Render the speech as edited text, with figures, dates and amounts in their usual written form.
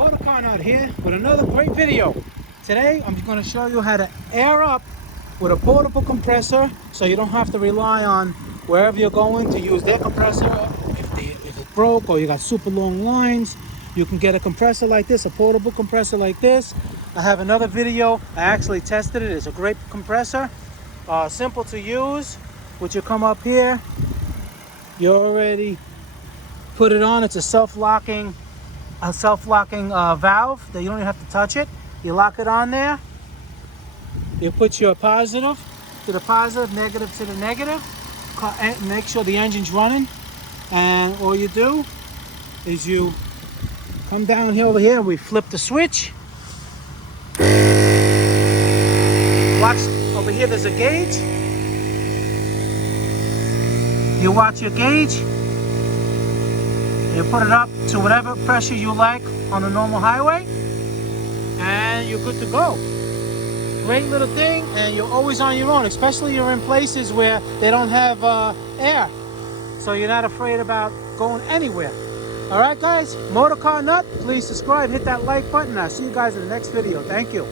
Motorcar Nut here with another great video. Today I'm going to show you how to air up with a portable compressor so you don't have to rely on wherever you're going to use their compressor. If it broke or you got super long lines, you can get a compressor like this, a portable compressor like this. I have another video. I actually tested it. It's a great compressor. Simple to use. Would you come up here? You already put it on. It's a self-locking valve that you don't even have to touch it. You lock it on there. You put your positive to the positive, negative to the negative. Make sure the engine's running. And all you do is you come down here over here. We flip the switch. Watch over here. There's a gauge. You watch your gauge. You put it up to whatever pressure you like on the normal highway, and you're good to go. Great little thing, and you're always on your own, especially you're in places where they don't have air, so you're not afraid about going anywhere. All right, guys, Motorcar Nut, please subscribe, hit that like button. I'll see you guys in the next video. Thank you.